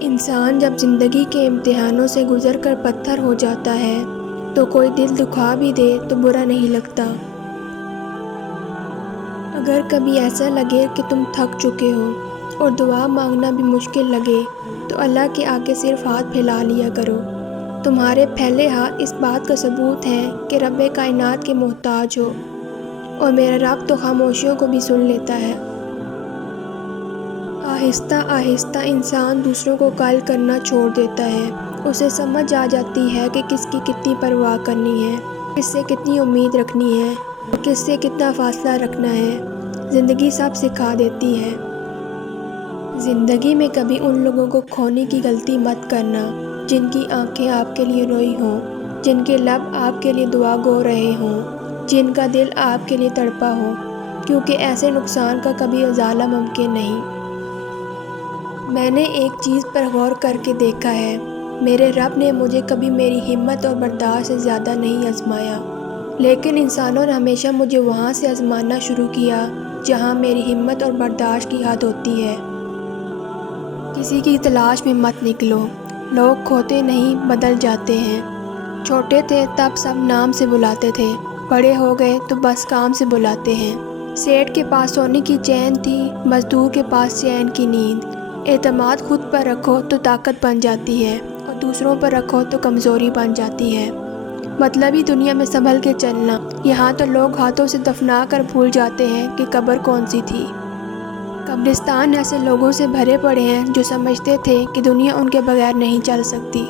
انسان جب زندگی کے امتحانوں سے گزر کر پتھر ہو جاتا ہے تو کوئی دل دکھا بھی دے تو برا نہیں لگتا۔ اگر کبھی ایسا لگے کہ تم تھک چکے ہو اور دعا مانگنا بھی مشکل لگے تو اللہ کے آگے صرف ہاتھ پھیلا لیا کرو۔ تمہارے پھیلے ہاتھ اس بات کا ثبوت ہیں کہ رب کائنات کے محتاج ہو، اور میرا رب تو خاموشیوں کو بھی سن لیتا ہے۔ آہستہ آہستہ انسان دوسروں کو قائل کرنا چھوڑ دیتا ہے۔ اسے سمجھ آ جاتی ہے کہ کس کی کتنی پرواہ کرنی ہے، کس سے کتنی امید رکھنی ہے اور کس سے کتنا فاصلہ رکھنا ہے۔ زندگی سب سکھا دیتی ہے۔ زندگی میں کبھی ان لوگوں کو کھونے کی غلطی مت کرنا جن کی آنکھیں آپ کے لیے روئی ہوں، جن کے لب آپ کے لیے دعا گو رہے ہوں، جن کا دل آپ کے لیے تڑپا ہو، کیونکہ ایسے نقصان کا کبھی ازالہ ممکن نہیں۔ میں نے ایک چیز پر غور کر کے دیکھا ہے، میرے رب نے مجھے کبھی میری ہمت اور برداشت سے زیادہ نہیں آزمایا، لیکن انسانوں نے ہمیشہ مجھے وہاں سے آزمانا شروع کیا جہاں میری ہمت اور برداشت کی حد ہوتی ہے۔ کسی کی تلاش میں مت نکلو، لوگ کھوتے نہیں بدل جاتے ہیں۔ چھوٹے تھے تب سب نام سے بلاتے تھے، بڑے ہو گئے تو بس کام سے بلاتے ہیں۔ سیٹھ کے پاس سونے کی چین تھی، مزدور کے پاس چین کی نیند۔ اعتماد خود پر رکھو تو طاقت بن جاتی ہے، اور دوسروں پر رکھو تو کمزوری بن جاتی ہے۔ مطلبی دنیا میں سنبھل کے چلنا، یہاں تو لوگ ہاتھوں سے دفنا کر بھول جاتے ہیں کہ قبر کون سی تھی۔ قبرستان ایسے لوگوں سے بھرے پڑے ہیں جو سمجھتے تھے کہ دنیا ان کے بغیر نہیں چل سکتی۔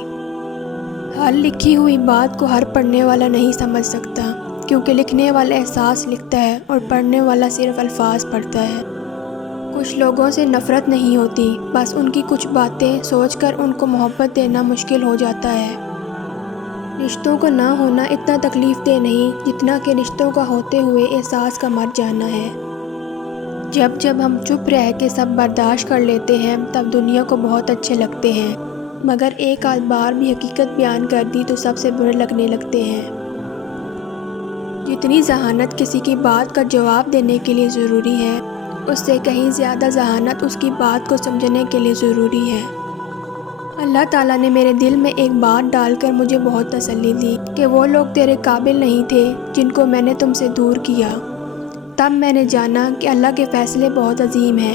ہر لکھی ہوئی بات کو ہر پڑھنے والا نہیں سمجھ سکتا، کیونکہ لکھنے والا احساس لکھتا ہے اور پڑھنے والا صرف الفاظ پڑھتا ہے۔ کچھ لوگوں سے نفرت نہیں ہوتی، بس ان کی کچھ باتیں سوچ کر ان کو محبت دینا مشکل ہو جاتا ہے۔ رشتوں کا نہ ہونا اتنا تکلیف دہ نہیں جتنا کہ رشتوں کا ہوتے ہوئے احساس کا مر جانا ہے۔ جب جب ہم چپ رہ کے سب برداشت کر لیتے ہیں تب دنیا کو بہت اچھے لگتے ہیں، مگر ایک آدھ بار بھی حقیقت بیان کر دی تو سب سے برے لگنے لگتے ہیں۔ جتنی ذہانت کسی کی بات کا جواب دینے کے لیے ضروری ہے، اس سے کہیں زیادہ ذہانت اس کی بات کو سمجھنے کے لیے ضروری ہے۔ اللہ تعالیٰ نے میرے دل میں ایک بات ڈال کر مجھے بہت تسلی دی کہ وہ لوگ تیرے قابل نہیں تھے جن کو میں نے تم سے دور کیا۔ تب میں نے جانا کہ اللہ کے فیصلے بہت عظیم ہیں۔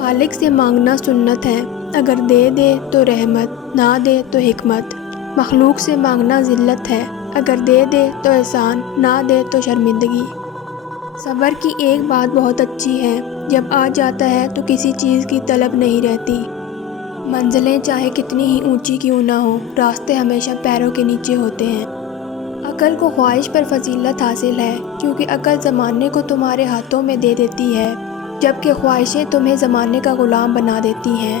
خالق سے مانگنا سنت ہے، اگر دے دے تو رحمت، نہ دے تو حکمت۔ مخلوق سے مانگنا ذلت ہے، اگر دے دے تو احسان، نہ دے تو شرمندگی۔ صبر کی ایک بات بہت اچھی ہے، جب آ جاتا ہے تو کسی چیز کی طلب نہیں رہتی۔ منزلیں چاہے کتنی ہی اونچی کیوں نہ ہوں، راستے ہمیشہ پیروں کے نیچے ہوتے ہیں۔ عقل کو خواہش پر فضیلت حاصل ہے، کیونکہ عقل زمانے کو تمہارے ہاتھوں میں دے دیتی ہے، جبکہ خواہشیں تمہیں زمانے کا غلام بنا دیتی ہیں۔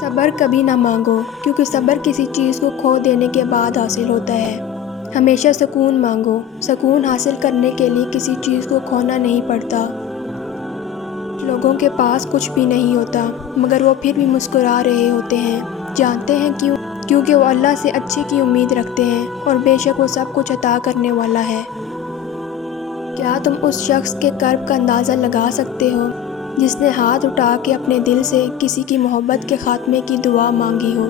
صبر کبھی نہ مانگو، کیونکہ صبر کسی چیز کو کھو دینے کے بعد حاصل ہوتا ہے۔ ہمیشہ سکون مانگو، سکون حاصل کرنے کے لیے کسی چیز کو کھونا نہیں پڑتا۔ لوگوں کے پاس کچھ بھی نہیں ہوتا، مگر وہ پھر بھی مسکرا رہے ہوتے ہیں، جانتے ہیں کیوں؟ کیونکہ وہ اللہ سے اچھے کی امید رکھتے ہیں، اور بے شک وہ سب کچھ عطا کرنے والا ہے۔ کیا تم اس شخص کے کرب کا اندازہ لگا سکتے ہو جس نے ہاتھ اٹھا کے اپنے دل سے کسی کی محبت کے خاتمے کی دعا مانگی ہو؟